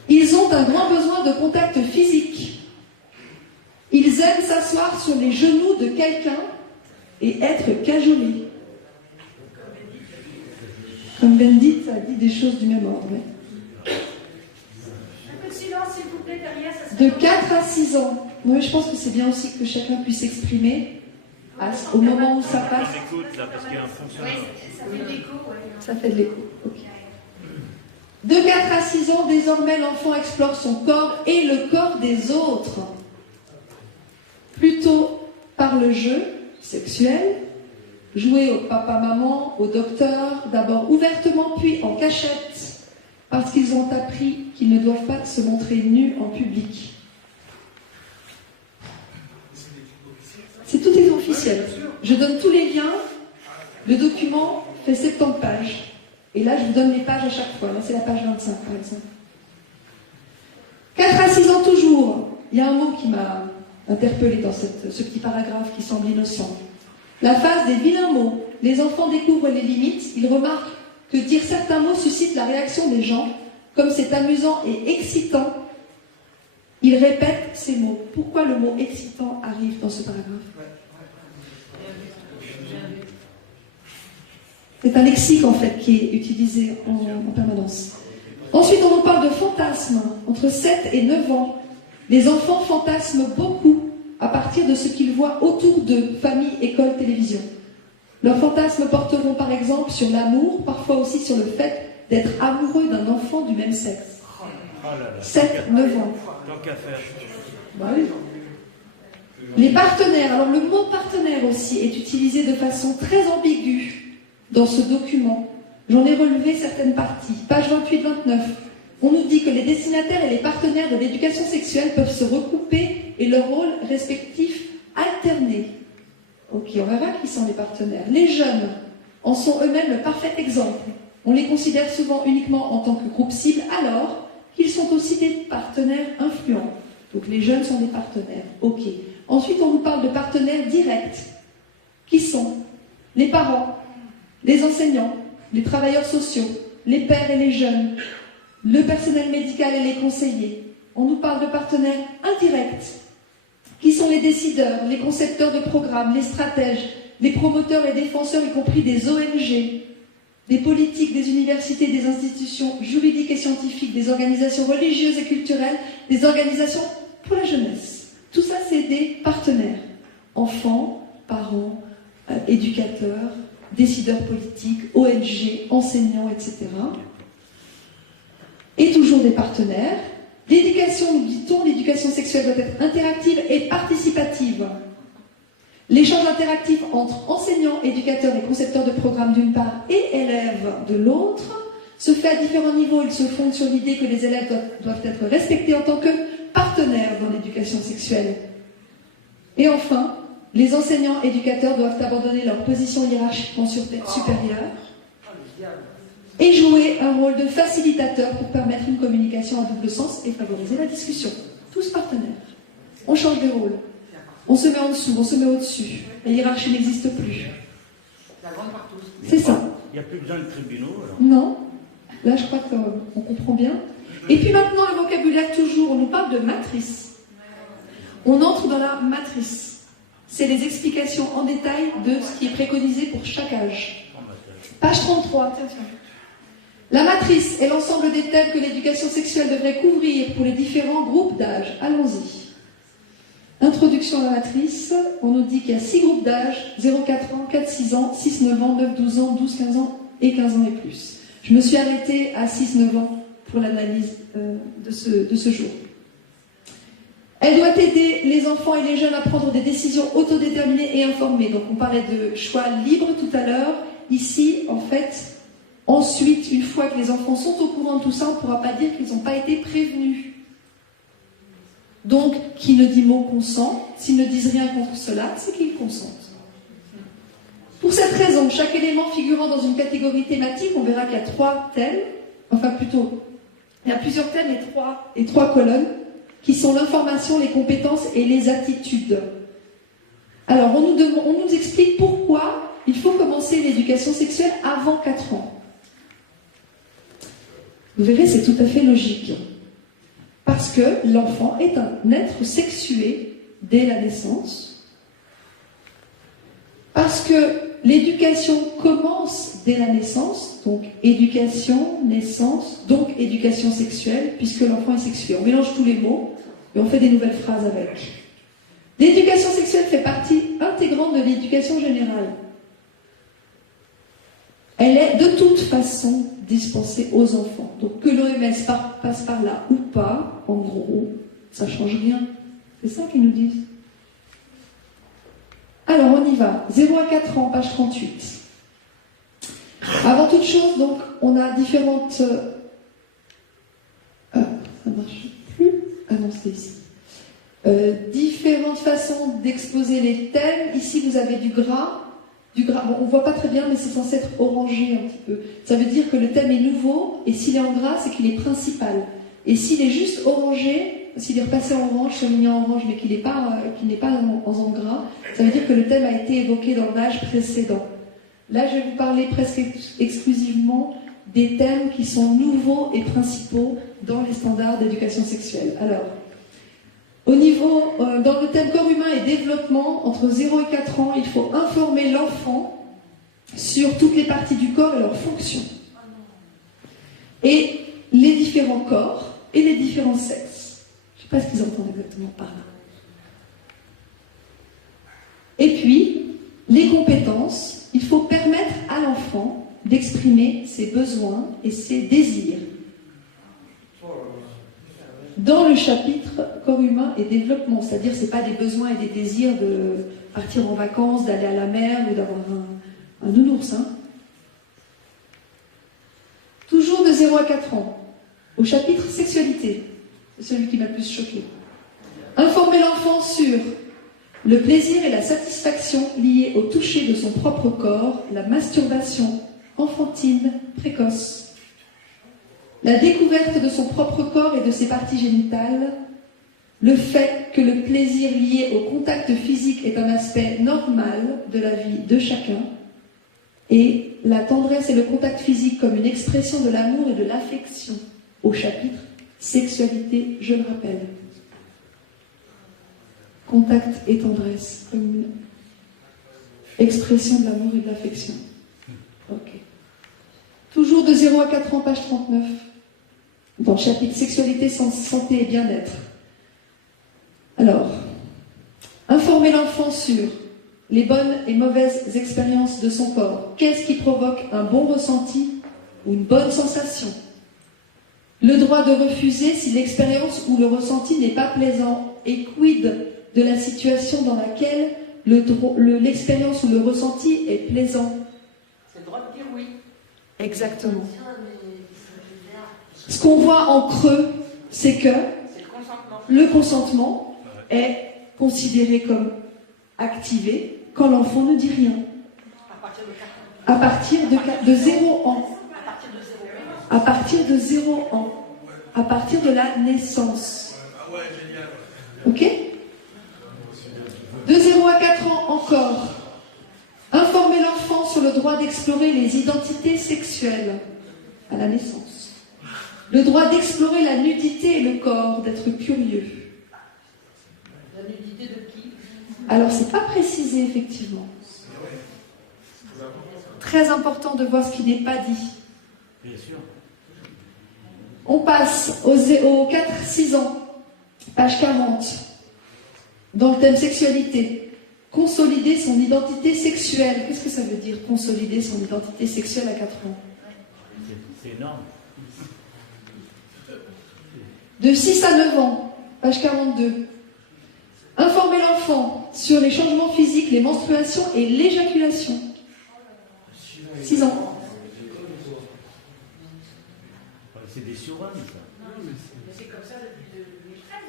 Ils ont un grand besoin de contact physique. Ils aiment s'asseoir sur les genoux de quelqu'un et être cajolés. Comme Bendit a dit des choses du même ordre. Un peu de silence, s'il vous plaît, derrière. De 4 à 6 ans. Oui, je pense que c'est bien aussi que chacun puisse s'exprimer au moment où ça passe. Écoute, là, parce qu'il y a un fonctionnaire. Ça fait de l'écho, ouais. Ça fait de l'écho. Ok. De 4 à 6 ans, désormais, l'enfant explore son corps et le corps des autres. Plutôt par le jeu sexuel, jouer au papa-maman, au docteur, d'abord ouvertement, puis en cachette, parce qu'ils ont appris qu'ils ne doivent pas se montrer nus en public. Tout est officiel. Je donne tous les liens. Le document fait 70 pages. Et là, je vous donne les pages à chaque fois. Là, c'est la page 25, par exemple. 4 à 6 ans toujours. Il y a un mot qui m'a interpellée dans ce petit paragraphe qui semble innocent. La phase des vilains mots. Les enfants découvrent les limites. Ils remarquent que dire certains mots suscite la réaction des gens. Comme c'est amusant et excitant, ils répètent ces mots. Pourquoi le mot excitant arrive dans ce paragraphe? C'est un lexique, en fait, qui est utilisé en permanence. Ensuite, on nous parle de fantasmes. Entre 7 et 9 ans, les enfants fantasment beaucoup à partir de ce qu'ils voient autour d'eux, famille, école, télévision. Leurs fantasmes porteront par exemple sur l'amour, parfois aussi sur le fait d'être amoureux d'un enfant du même sexe. 7-9 ans. Tant qu'à faire. Bah oui. Les partenaires. Alors le mot partenaire aussi est utilisé de façon très ambiguë dans ce document. J'en ai relevé certaines parties. Page 28-29. On nous dit que les destinataires et les partenaires de l'éducation sexuelle peuvent se recouper et leurs rôles respectifs alterner. Ok, on verra qui sont les partenaires. Les jeunes en sont eux-mêmes le parfait exemple. On les considère souvent uniquement en tant que groupe cible, alors qu'ils sont aussi des partenaires influents. Donc les jeunes sont des partenaires. Ok. Ensuite, on nous parle de partenaires directs. Qui sont les parents, les enseignants, les travailleurs sociaux, les pères et les jeunes, le personnel médical et les conseillers. On nous parle de partenaires indirects, qui sont les décideurs, les concepteurs de programmes, les stratèges, les promoteurs et défenseurs, y compris des ONG, des politiques, des universités, des institutions juridiques et scientifiques, des organisations religieuses et culturelles, des organisations pour la jeunesse. Tout ça, c'est des partenaires. Enfants, parents, éducateurs, décideurs politiques, ONG, enseignants, etc. Et toujours des partenaires. L'éducation, nous dit-on, l'éducation sexuelle doit être interactive et participative. L'échange interactif entre enseignants, éducateurs et concepteurs de programmes d'une part et élèves de l'autre se fait à différents niveaux. Ils se fondent sur l'idée que les élèves doivent être respectés en tant que partenaires dans l'éducation sexuelle. Et enfin, les enseignants éducateurs doivent abandonner leur position hiérarchiquement supérieure et jouer un rôle de facilitateur pour permettre une communication à double sens et favoriser la discussion. Tous partenaires. On change de rôle. On se met en dessous, on se met au-dessus. La hiérarchie n'existe plus. C'est ça. Il n'y a plus besoin de tribunaux, alors. Non. Là, je crois qu'on comprend bien. Et puis maintenant, le vocabulaire toujours, on nous parle de matrice. On entre dans la matrice. C'est les explications en détail de ce qui est préconisé pour chaque âge. Page 33. Tiens. La matrice est l'ensemble des thèmes que l'éducation sexuelle devrait couvrir pour les différents groupes d'âge. Allons-y. Introduction à la matrice. On nous dit qu'il y a 6 groupes d'âge, 0-4 ans, 4-6 ans, 6-9 ans, 9-12 ans, 12-15 ans et 15 ans et plus. Je me suis arrêtée à 6-9 ans pour l'analyse de ce jour. Elle doit aider les enfants et les jeunes à prendre des décisions autodéterminées et informées. Donc on parlait de choix libre tout à l'heure. Ici, en fait, ensuite, une fois que les enfants sont au courant de tout ça, on ne pourra pas dire qu'ils n'ont pas été prévenus. Donc, qui ne dit mot consent, s'ils ne disent rien contre cela, c'est qu'ils consentent. Pour cette raison, chaque élément figurant dans une catégorie thématique, on verra qu'il y a 3 thèmes, enfin plutôt, il y a plusieurs thèmes et trois colonnes, qui sont l'information, les compétences et les attitudes. Alors, on nous explique pourquoi il faut commencer l'éducation sexuelle avant 4 ans. Vous verrez, c'est tout à fait logique. Parce que l'enfant est un être sexué dès la naissance. Parce que l'éducation commence dès la naissance, donc éducation, naissance, donc éducation sexuelle, puisque l'enfant est sexué. On mélange tous les mots et on fait des nouvelles phrases avec. L'éducation sexuelle fait partie intégrante de l'éducation générale. Elle est de toute façon dispensée aux enfants. Donc que l'OMS passe par là ou pas, en gros, ça ne change rien. C'est ça qu'ils nous disent. Alors on y va. 0 à 4 ans, page 38. Avant toute chose, donc, on a différentes... ça marche plus. Ah non, c'est ici. Différentes façons d'exposer les thèmes. Ici, vous avez du gras. Bon, on ne voit pas très bien, mais c'est censé être orangé un petit peu. Ça veut dire que le thème est nouveau, et s'il est en gras, c'est qu'il est principal. Et s'il est juste orangé, s'il est repassé en orange, souligné en orange, mais qu'il n'est pas en gras, ça veut dire que le thème a été évoqué dans l'âge précédent. Là, je vais vous parler presque exclusivement des thèmes qui sont nouveaux et principaux dans les standards d'éducation sexuelle. Alors, au niveau, dans le thème corps humain et développement, entre 0 et 4 ans, il faut informer l'enfant sur toutes les parties du corps et leurs fonctions. Et les différents corps et les différents sexes. Je ne sais pas ce qu'ils entendent exactement par là. Et puis, les compétences, il faut permettre à l'enfant d'exprimer ses besoins et ses désirs. Dans le chapitre corps humain et développement, c'est-à-dire c'est pas des besoins et des désirs de partir en vacances, d'aller à la mer ou d'avoir un nounours. Hein. Toujours de 0 à 4 ans, au chapitre sexualité, c'est celui qui m'a le plus choqué. Informer l'enfant sur le plaisir et la satisfaction liés au toucher de son propre corps, la masturbation enfantine précoce. La découverte de son propre corps et de ses parties génitales, le fait que le plaisir lié au contact physique est un aspect normal de la vie de chacun, et la tendresse et le contact physique comme une expression de l'amour et de l'affection, au chapitre sexualité, je le rappelle. Contact et tendresse comme une expression de l'amour et de l'affection. Ok. Toujours de 0 à 4 ans, page 39. Dans le chapitre sexualité, santé et bien-être. Alors, informer l'enfant sur les bonnes et mauvaises expériences de son corps. Qu'est-ce qui provoque un bon ressenti ou une bonne sensation? Le droit de refuser si l'expérience ou le ressenti n'est pas plaisant. Et quid de la situation dans laquelle l'expérience ou le ressenti est plaisant? C'est le droit de dire oui. Exactement. Ce qu'on voit en creux, c'est que le consentement est considéré comme activé quand l'enfant ne dit rien. À partir de 0 ans. À partir de 0 ans. À partir de la naissance. Ok? De 0 à 4 ans encore. Informer l'enfant sur le droit d'explorer les identités sexuelles à la naissance. Le droit d'explorer la nudité et le corps, d'être curieux. La nudité de qui? Alors, c'est pas précisé, effectivement. Très important de voir ce qui n'est pas dit. Bien sûr. On passe aux 4-6 ans, page 40, dans le thème sexualité. Consolider son identité sexuelle. Qu'est-ce que ça veut dire, consolider son identité sexuelle à 4 ans? C'est énorme. De 6 à 9 ans, page 42. Informer l'enfant sur les changements physiques, les menstruations et l'éjaculation. 6 ans. C'est des surhommes, ça.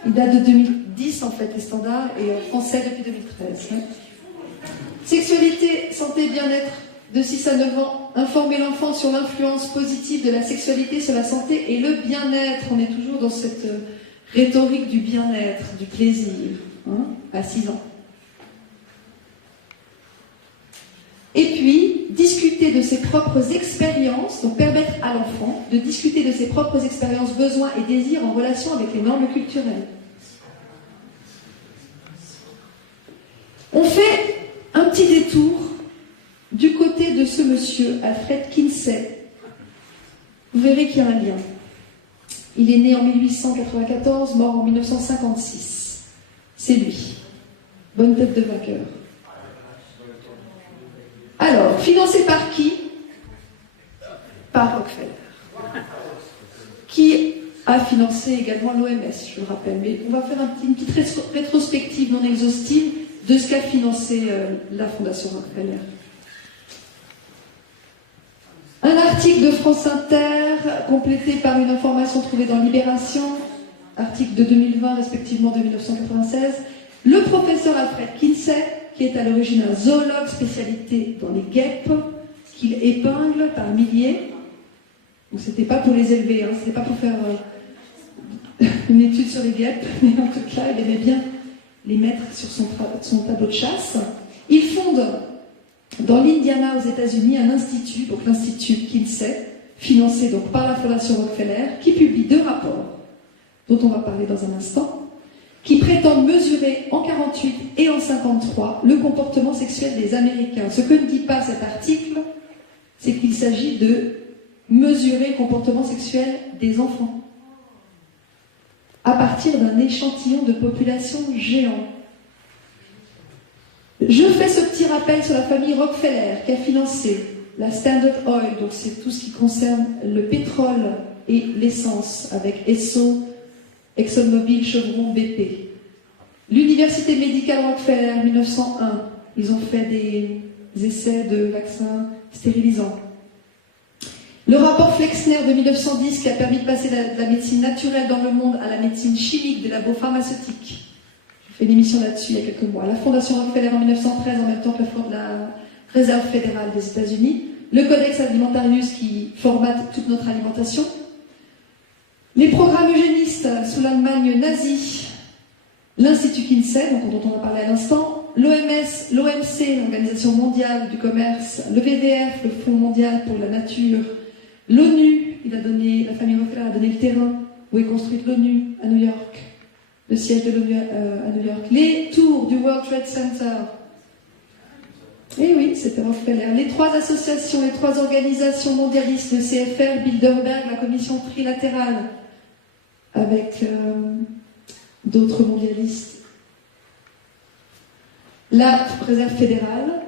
Il date de 2010, en fait, les standards, et en français depuis 2013. Sexualité, santé, bien-être de 6 à 9 ans. Informer l'enfant sur l'influence positive de la sexualité sur la santé et le bien-être. On est toujours dans cette rhétorique du bien-être, du plaisir, hein, à 6 ans. Et puis, discuter de ses propres expériences, donc permettre à l'enfant de discuter de ses propres expériences, besoins et désirs en relation avec les normes culturelles. On fait un petit détour du côté de ce monsieur, Alfred Kinsey. Vous verrez qu'il y a un lien. Il est né en 1894, mort en 1956. C'est lui. Bonne tête de vainqueur. Alors, financé par qui? Par Rockefeller. Qui a financé également l'OMS, je le rappelle. Mais on va faire une petite rétrospective non exhaustive de ce qu'a financé la Fondation Rockefeller. Un article de France Inter, complété par une information trouvée dans Libération, article de 2020, respectivement de 1996. Le professeur Alfred Kinsey, qui est à l'origine un zoologue spécialité dans les guêpes, qu'il épingle par milliers. Donc c'était pas pour les élever, hein, c'était pas pour faire une étude sur les guêpes, mais en tout cas, il aimait bien les mettre sur son tableau de chasse. Il fonde dans l'Indiana aux États-Unis un institut, donc l'Institut Kinsey, financé donc par la Fondation Rockefeller, qui publie 2 rapports, dont on va parler dans un instant, qui prétendent mesurer en 48 et en 53 le comportement sexuel des Américains. Ce que ne dit pas cet article, c'est qu'il s'agit de mesurer le comportement sexuel des enfants à partir d'un échantillon de population géant. Je fais ce petit rappel sur la famille Rockefeller qui a financé la Standard Oil, donc c'est tout ce qui concerne le pétrole et l'essence avec Esso, ExxonMobil, Chevron, BP. L'Université médicale Rockefeller, 1901, ils ont fait des essais de vaccins stérilisants. Le rapport Flexner de 1910 qui a permis de passer de la médecine naturelle dans le monde à la médecine chimique des labos pharmaceutiques. J'ai fait une émission là-dessus il y a quelques mois. La Fondation Rockefeller en 1913, en même temps que la Réserve fédérale des États-Unis. Le Codex Alimentarius qui formate toute notre alimentation. Les programmes eugénistes sous l'Allemagne nazie, l'Institut Kinsey, dont on a parlé à l'instant, l'OMS, l'OMC, l'Organisation mondiale du commerce, le WWF, le Fonds mondial pour la nature, l'ONU, la famille Rockefeller a donné le terrain où est construite l'ONU à New York, le siège de l'ONU à New York, les tours du World Trade Center. Et oui, c'était Rockefeller. Les 3 associations, les 3 organisations mondialistes, le CFR, Bilderberg, la commission trilatérale, avec d'autres mondialistes. La Réserve fédérale,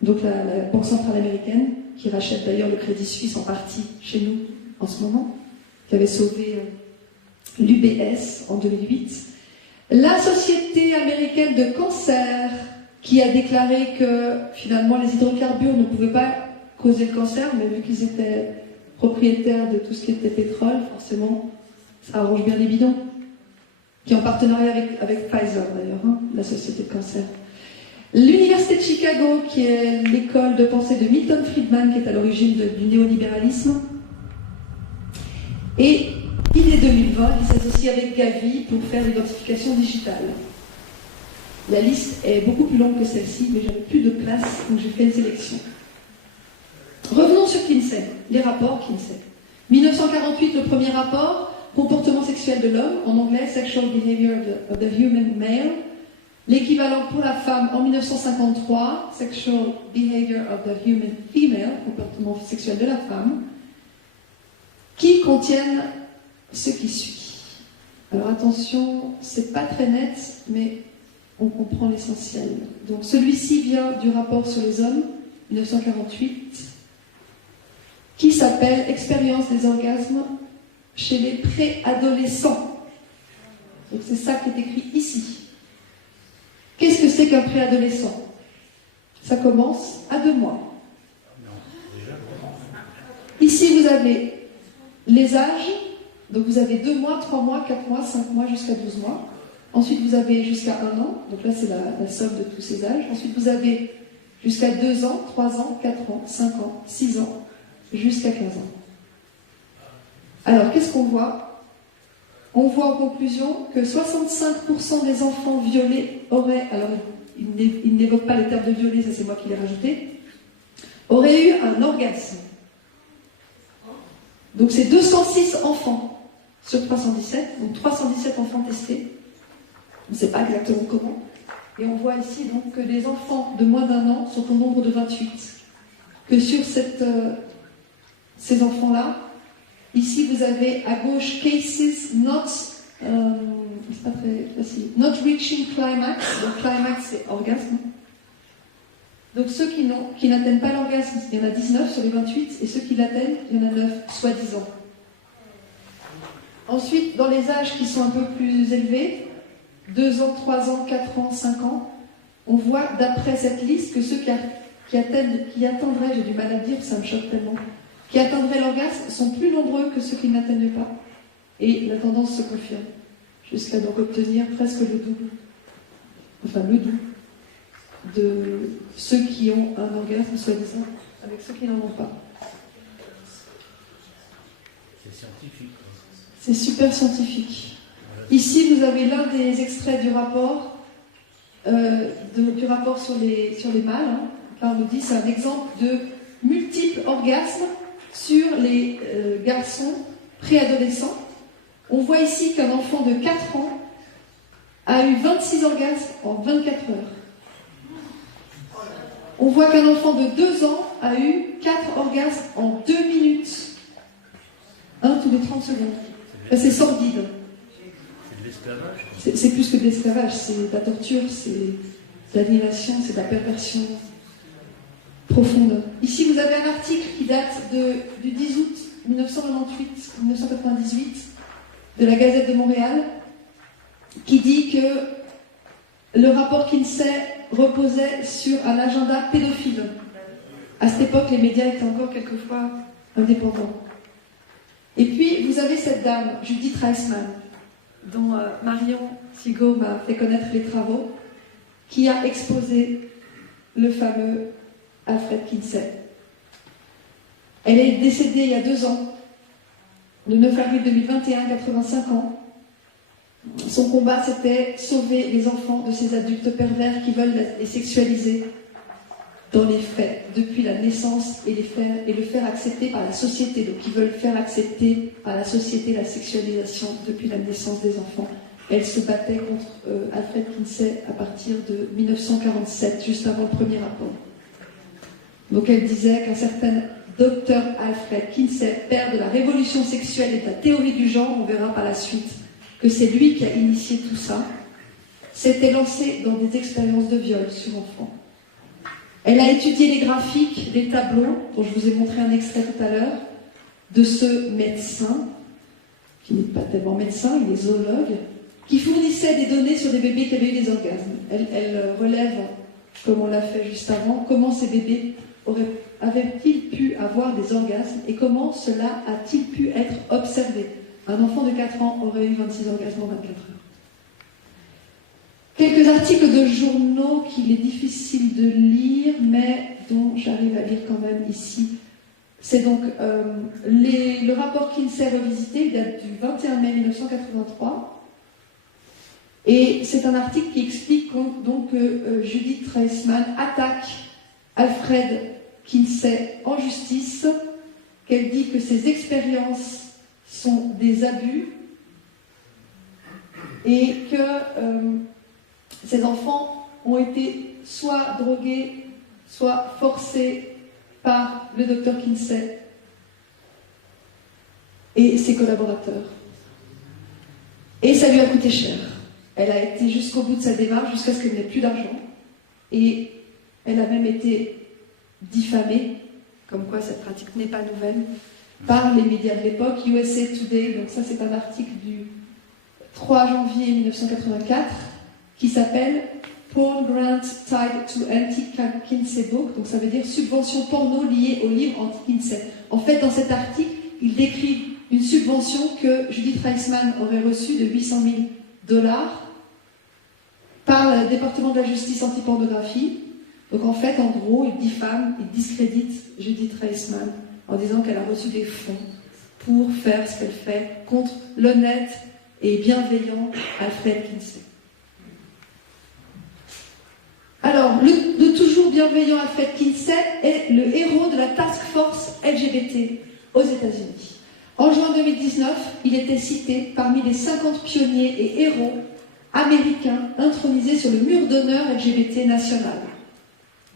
donc la Banque centrale américaine, qui rachète d'ailleurs le Crédit Suisse en partie chez nous en ce moment, qui avait sauvé l'UBS en 2008. La Société américaine de cancer, qui a déclaré que finalement les hydrocarbures ne pouvaient pas causer le cancer, mais vu qu'ils étaient propriétaires de tout ce qui était pétrole, forcément, ça arrange bien les bidons. Qui est en partenariat avec Pfizer d'ailleurs, hein, la société de cancer. L'Université de Chicago, qui est l'école de pensée de Milton Friedman, qui est à l'origine du néolibéralisme. Et IDE 2020, qui s'associe avec Gavi pour faire l'identification digitale. La liste est beaucoup plus longue que celle-ci, mais j'avais plus de place, donc j'ai fait une sélection. Revenons sur Kinsey, les rapports Kinsey. 1948, le premier rapport, comportement sexuel de l'homme, en anglais, Sexual Behavior of the Human Male. L'équivalent pour la femme en 1953, Sexual Behavior of the Human Female, comportement sexuel de la femme, qui contiennent ce qui suit. Alors attention, c'est pas très net, mais on comprend l'essentiel. Donc celui-ci vient du rapport sur les hommes, 1948, qui s'appelle Expérience des orgasmes chez les préadolescents. Donc c'est ça qui est écrit ici. Qu'est-ce que c'est qu'un préadolescent? Ça commence à 2 mois. Ici vous avez les âges, donc vous avez 2 mois, 3 mois, 4 mois, 5 mois jusqu'à 12 mois. Ensuite, vous avez jusqu'à 1 an, donc là c'est la somme de tous ces âges. Ensuite, vous avez jusqu'à 2 ans, 3 ans, 4 ans, 5 ans, 6 ans, jusqu'à 15 ans. Alors, qu'est-ce qu'on voit? On voit en conclusion que 65% des enfants violés auraient, alors il n'évoque pas le terme de violé, ça c'est moi qui l'ai rajouté, auraient eu un orgasme. Donc c'est 206 enfants sur 317, donc 317 enfants testés. On ne sait pas exactement comment. Et on voit ici donc que les enfants de moins d'1 an sont au nombre de 28. Que sur ces enfants-là, ici vous avez à gauche cases not, c'est pas très facile, not reaching climax. Donc climax c'est orgasme. Donc ceux qui n'atteignent pas l'orgasme, il y en a 19 sur les 28, et ceux qui l'atteignent, il y en a 9, soi-disant. Ensuite, dans les âges qui sont un peu plus élevés, 2 ans, 3 ans, 4 ans, 5 ans, on voit d'après cette liste que ceux qui atteindraient, j'ai du mal à dire, ça me choque tellement, qui atteindraient l'orgasme sont plus nombreux que ceux qui n'atteignent pas. Et la tendance se confirme, jusqu'à donc obtenir presque le double, enfin le double, de ceux qui ont un orgasme, soi-disant, avec ceux qui n'en ont pas. C'est scientifique. C'est super scientifique. Ici, vous avez l'un des extraits du rapport, du rapport sur les mâles. Hein. Là, on nous dit c'est un exemple de multiples orgasmes sur les garçons préadolescents. On voit ici qu'un enfant de 4 ans a eu 26 orgasmes en 24 heures. On voit qu'un enfant de 2 ans a eu 4 orgasmes en 2 minutes. Un tous les 30 secondes. C'est sordide. C'est de l'esclavage. C'est plus que de l'esclavage, c'est de la torture, c'est de l'annihilation, c'est de la perversion profonde. Ici, vous avez un article qui date du 10 août 1998 de la Gazette de Montréal qui dit que le rapport Kinsey reposait sur un agenda pédophile. À cette époque, les médias étaient encore quelquefois indépendants. Et puis, vous avez cette dame, Judith Reisman, dont Marion Sigaud m'a fait connaître les travaux, qui a exposé le fameux Alfred Kinsey. Elle est décédée il y a 2 ans, le 9 avril 2021, 85 ans. Son combat, c'était sauver les enfants de ces adultes pervers qui veulent les sexualiser dans les faits, depuis la naissance, et le faire accepter par la société. Donc, ils veulent faire accepter par la société la sexualisation depuis la naissance des enfants. Elle se battait contre Alfred Kinsey à partir de 1947, juste avant le premier rapport. Donc, elle disait qu'un certain docteur Alfred Kinsey, père de la révolution sexuelle et de la théorie du genre, on verra par la suite que c'est lui qui a initié tout ça, s'était lancé dans des expériences de viol sur enfants. Elle a étudié les graphiques, les tableaux, dont je vous ai montré un extrait tout à l'heure, de ce médecin, qui n'est pas tellement médecin, il est zoologue, qui fournissait des données sur des bébés qui avaient eu des orgasmes. Elle relève, comme on l'a fait juste avant, comment ces bébés avaient-ils pu avoir des orgasmes et comment cela a-t-il pu être observé. Un enfant de 4 ans aurait eu 26 orgasmes en 24 heures. Quelques articles de journaux qu'il est difficile de lire, mais dont j'arrive à lire quand même ici. C'est donc le rapport Kinsey revisité, il date du 21 mai 1983. Et c'est un article qui explique donc que Judith Reisman attaque Alfred Kinsey en justice, qu'elle dit que ses expériences sont des abus et que ces enfants ont été soit drogués, soit forcés par le docteur Kinsey et ses collaborateurs. Et ça lui a coûté cher. Elle a été jusqu'au bout de sa démarche, jusqu'à ce qu'elle n'ait plus d'argent. Et elle a même été diffamée, comme quoi cette pratique n'est pas nouvelle, par les médias de l'époque, USA Today. Donc ça, c'est un article du 3 janvier 1984 qui s'appelle Porn Grant Tied to Anti-Kinsey Book. Donc ça veut dire subvention porno liée au livre anti-Kinsey. En fait, dans cet article, il décrit une subvention que Judith Reisman aurait reçue de $800 000 parle département de la justice anti-pornographie. Donc en fait, en gros, il diffame, il discrédite Judith Reisman en disant qu'elle a reçu des fonds pour faire ce qu'elle fait contre l'honnête et bienveillant Alfred Kinsey. Alors, le toujours bienveillant Alfred Kinsey est le héros de la Task Force LGBT aux États-Unis. En juin 2019, il était cité parmi les 50 pionniers et héros américains intronisés sur le mur d'honneur LGBT national.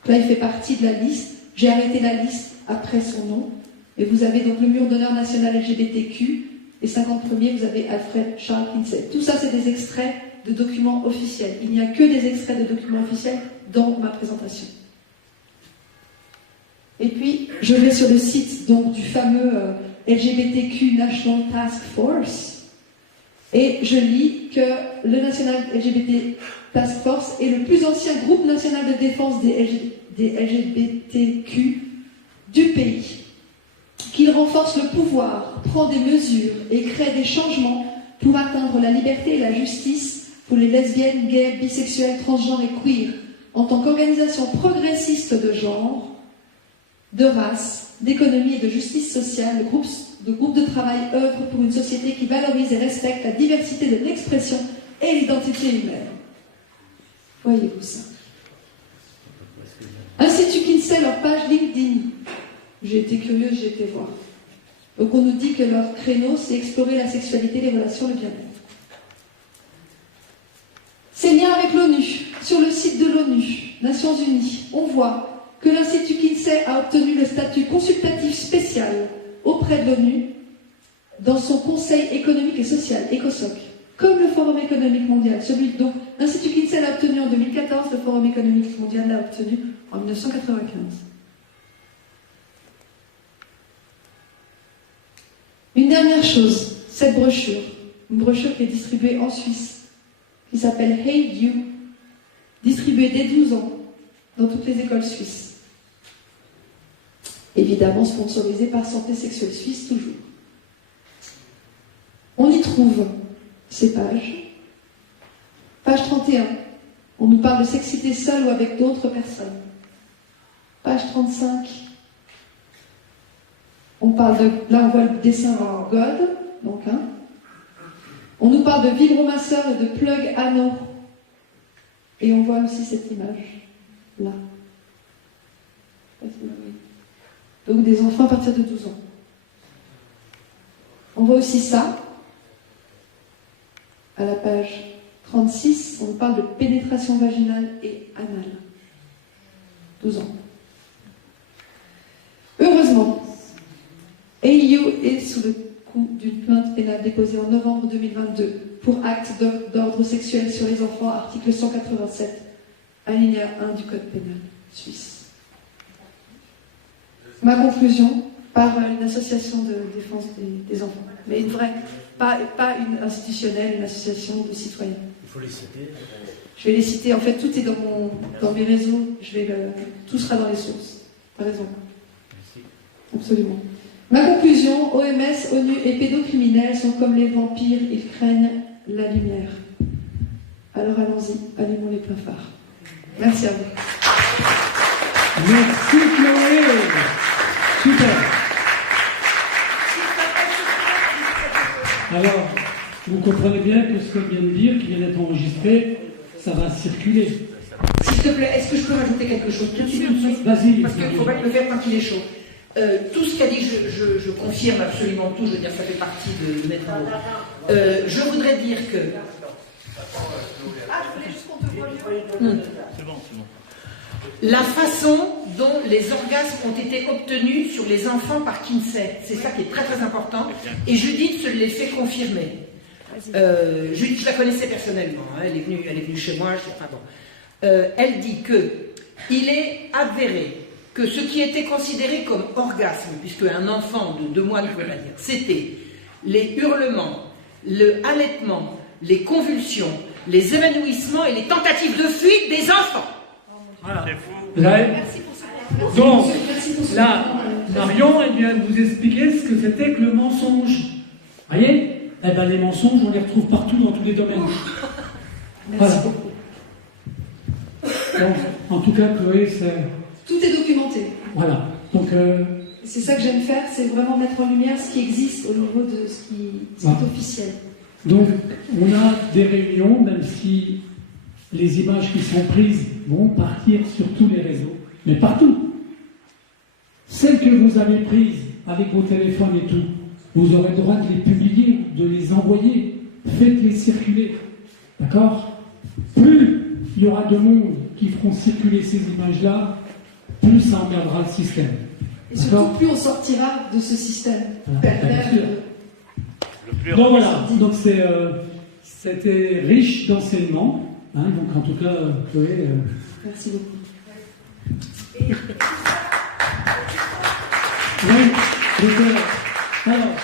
Là, il fait partie de la liste. J'ai arrêté la liste après son nom. Et vous avez donc le mur d'honneur national LGBTQ. Les 50 premiers, vous avez Alfred Charles Kinsey. Tout ça, c'est des extraits de documents officiels. Il n'y a que des extraits de documents officiels dans ma présentation. Et puis, je vais sur le site donc, du fameux LGBTQ National Task Force et je lis que le National LGBT Task Force est le plus ancien groupe national de défense des LGBTQ du pays, qu'il renforce le pouvoir, prend des mesures et crée des changements pour atteindre la liberté et la justice pour les lesbiennes, gays, bisexuels, transgenres et queer, en tant qu'organisation progressiste de genre, de race, d'économie et de justice sociale. Le groupe de travail œuvre pour une société qui valorise et respecte la diversité de l'expression et l'identité humaine. Voyez-vous ça? Institut Kinsey, leur page LinkedIn. J'ai été curieuse, j'ai été voir. Donc on nous dit que leur créneau, c'est explorer la sexualité, les relations, le bien-être. Ces liens avec l'ONU. Sur le site de l'ONU, Nations Unies, on voit que l'Institut Kinsey a obtenu le statut consultatif spécial auprès de l'ONU dans son Conseil économique et social, ECOSOC, comme le Forum économique mondial. Donc, l'Institut Kinsey l'a obtenu en 2014, le Forum économique mondial l'a obtenu en 1995. Une dernière chose, cette brochure, une brochure qui est distribuée en Suisse, qui s'appelle Hey You, distribuée dès 12 ans dans toutes les écoles suisses. Évidemment sponsorisée par Santé Sexuelle Suisse toujours. On y trouve ces pages. Page 31, on nous parle de s'exciter seul ou avec d'autres personnes. Page 35, on parle de, là on voit le dessin en God, donc on nous parle de vibromasseur et de plug anneau. Et on voit aussi cette image, là. Donc des enfants à partir de 12 ans. On voit aussi ça, à la page 36, on parle de pénétration vaginale et anale. 12 ans. Heureusement, AU est sous le coup d'une plainte pénale déposée en novembre 2022 pour acte d'ordre sexuel sur les enfants, article 187, alinéa 1 du Code pénal suisse. Ma conclusion, par une association de défense des enfants, mais une vraie, pas une institutionnelle, une association de citoyens. Il faut les citer. Je vais les citer, en fait tout est dans mes réseaux, tout sera dans les sources. T'as raison. Merci. Absolument. Ma conclusion, OMS, ONU et pédocriminels sont comme les vampires, ils craignent la lumière. Alors allons-y, allumons les pleins phares. Merci à vous. Merci Chloé. Super. Alors, vous comprenez bien que ce que vient de dire, qui vient d'être enregistré, ça va circuler. S'il te plaît, est-ce que je peux rajouter quelque chose tout de suite? Vas-y. Parce qu'il ne faut pas le faire quand il est chaud. Tout ce qu'a dit, je confirme absolument tout, je veux dire, ça fait partie de mettre en mots. Je voudrais dire que... Ah, je voulais juste qu'on te voit mieux. C'est bon. La façon dont les orgasmes ont été obtenus sur les enfants par Kinsey, c'est ça qui est très très important, et Judith se les fait confirmer. Judith, je la connaissais personnellement, hein, elle est venue chez moi, elle dit que il est avéré que ce qui était considéré comme orgasme, puisque un enfant de 2 mois ne pouvait pas dire, c'était les hurlements, le halètement, les convulsions, les évanouissements et les tentatives de fuite des enfants. Voilà. Merci pour ça. Donc, là, Marion, elle vient de vous expliquer ce que c'était que le mensonge. Vous voyez? Eh bien, les mensonges, on les retrouve partout dans tous les domaines. Merci Voilà. beaucoup. Donc, en tout cas, Chloé, c'est... Tout est documenté. Voilà. Donc, C'est ça que j'aime faire, c'est vraiment mettre en lumière ce qui existe au niveau de ce qui est officiel. donc, on a des réunions, même si les images qui sont prises vont partir sur tous les réseaux, mais partout. Celles que vous avez prises avec vos téléphones et tout, vous aurez le droit de les publier, de les envoyer. Faites-les circuler. D'accord? Plus il y aura de monde qui feront circuler ces images-là, plus ça emmerdera le système. Et surtout, plus on sortira de ce système pervers. Donc voilà, donc c'était riche d'enseignements. Hein, donc en tout cas, Chloé... Merci beaucoup. Oui, donc, alors,